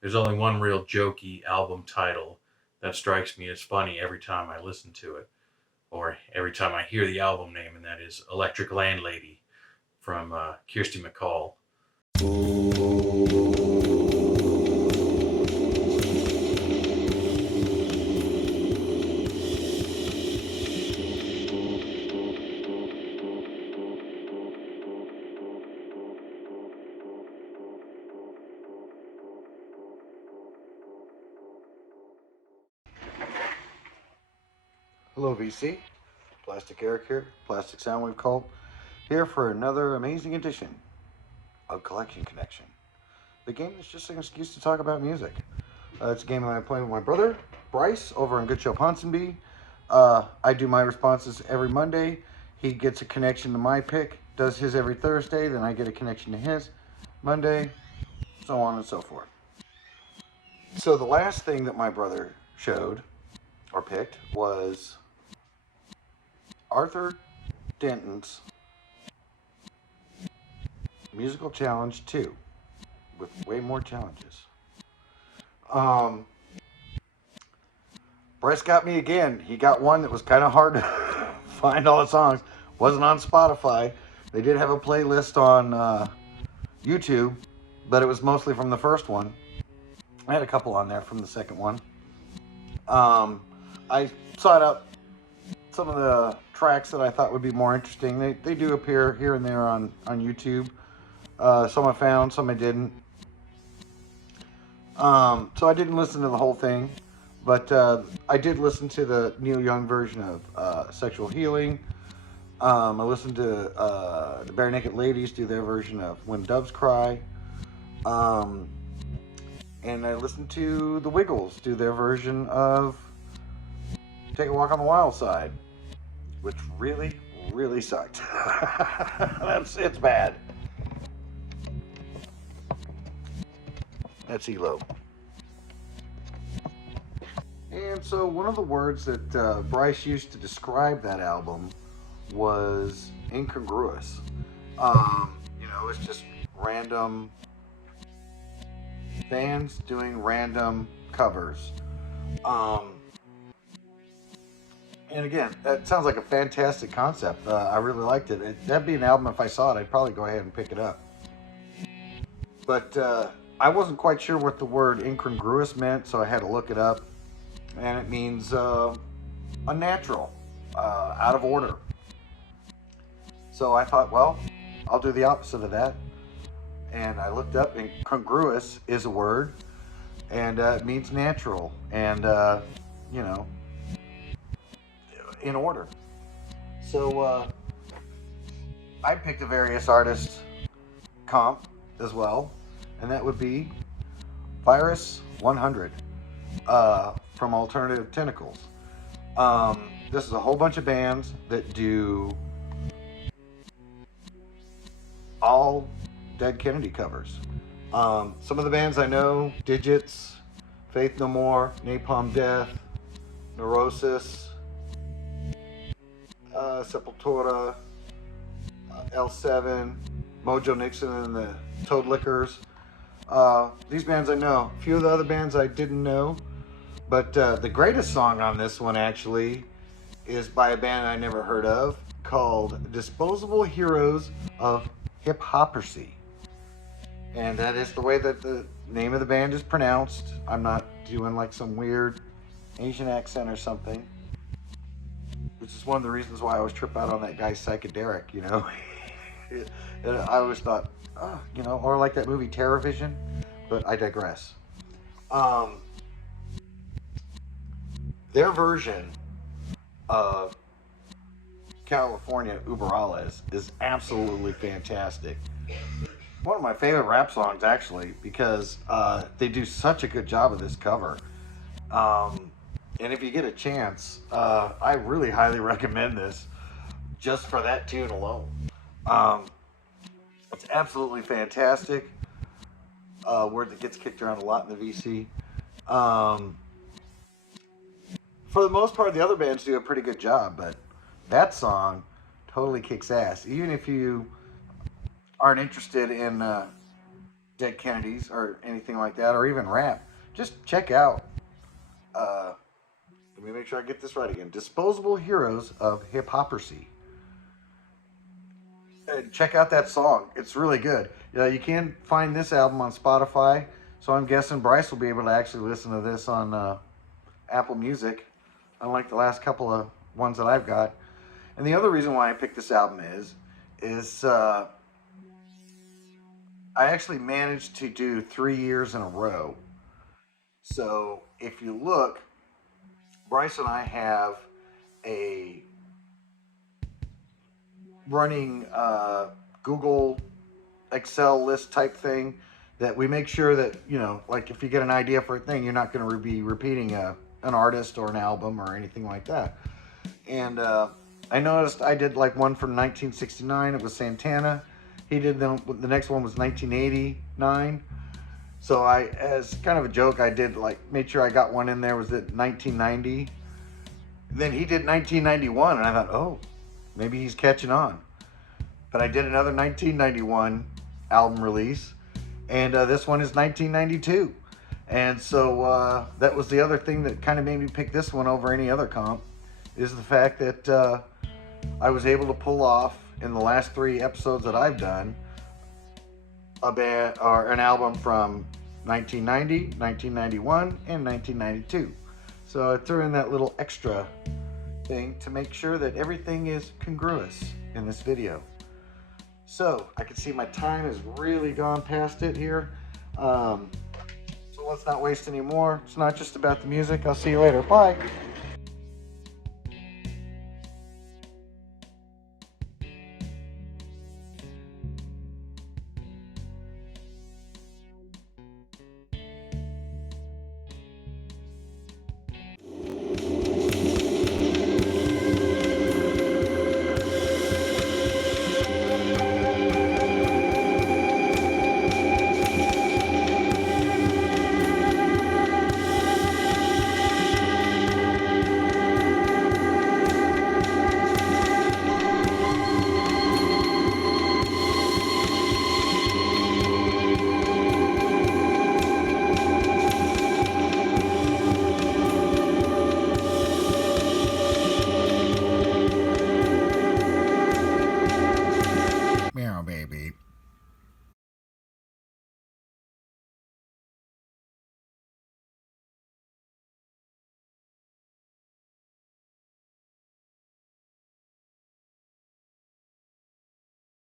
There's only one real jokey album title that strikes me as funny every time I listen to it, or every time I hear the album name, and that is Electric Landlady from Kirsty McCall. Hello, VC. Plastic Eric here, Plastic Soundwave Cult, here for another amazing edition of Collection Connection. The game is just an excuse to talk about music. It's a game that I play with my brother, Bryce, over on Good Show Ponsonby. I do my responses every Monday. He gets a connection to my pick, does his every Thursday, then I get a connection to his Monday, so on and so forth. So the last thing that my brother showed or picked was Arthur Denton's Musical Challenge 2 with way more challenges. Bryce got me again. He got one that was kind of hard to find all the songs. Wasn't on Spotify. They did have a playlist on YouTube, but it was mostly from the first one. I had a couple on there from the second one. I sought out some of the tracks that I thought would be more interesting. They do appear here and there on YouTube. Some I found, some I didn't. So I didn't listen to the whole thing, but I did listen to the Neil Young version of Sexual Healing. I listened to the Bare Naked Ladies do their version of When Doves Cry. And I listened to the Wiggles do their version of Take a Walk on the Wild Side, which really, really sucked. It's bad. That's ELO. And so one of the words that Bryce used to describe that album was incongruous. It's just random bands doing random covers. And again, that sounds like a fantastic concept. I really liked it. That'd be an album, if I saw it, I'd probably go ahead and pick it up. But I wasn't quite sure what the word incongruous meant, so I had to look it up. And it means unnatural, out of order. So I thought, well, I'll do the opposite of that. And I looked up, and congruous is a word, and it means natural, and, in order. So I picked a various artist comp as well, and that would be Virus 100 from Alternative Tentacles. This is a whole bunch of bands that do all Dead Kennedy covers. Some of the bands I know: Digits, Faith No More, Napalm Death, Neurosis, Sepultura, L7, Mojo Nixon and the Toad Lickers. These bands I know. A few of the other bands I didn't know. But the greatest song on this one actually is by a band I never heard of called Disposable Heroes of Hip-Hoppersy. And that is the way that the name of the band is pronounced. I'm not doing like some weird Asian accent or something. Which is one of the reasons why I always trip out on that guy Psychedelic, And I always thought, or like that movie TerrorVision, but I digress. Their version of California Uber Alles is absolutely fantastic. One of my favorite rap songs, actually, because they do such a good job of this cover. And if you get a chance, I really highly recommend this just for that tune alone. It's absolutely fantastic. Word that gets kicked around a lot in the VC. For the most part, the other bands do a pretty good job, but that song totally kicks ass. Even if you aren't interested in Dead Kennedys or anything like that, or even rap, just check out. Let me make sure I get this right again. Disposable Heroes of Hypocrisy. Check out that song. It's really good. You can find this album on Spotify, so I'm guessing Bryce will be able to actually listen to this on Apple Music, unlike the last couple of ones that I've got. And the other reason why I picked this album is I actually managed to do 3 years in a row. So if you look, Bryce and I have a running Google Excel list type thing that we make sure that, like if you get an idea for a thing, you're not going to be repeating an artist or an album or anything like that. And I noticed I did like one from 1969. It was Santana. He did the next one was 1989. So I, as kind of a joke, I did like made sure I got one in there. Was it 1990? Then he did 1991, and I thought, oh, maybe he's catching on. But I did another 1991 album release, and this one is 1992. And so that was the other thing that kind of made me pick this one over any other comp, is the fact that I was able to pull off in the last 3 episodes that I've done a band or an album from 1990, 1991, and 1992. So I threw in that little extra thing to make sure that everything is congruous in this video. So I can see my time has really gone past it here. So let's not waste any more. It's not just about the music. I'll see you later. Bye.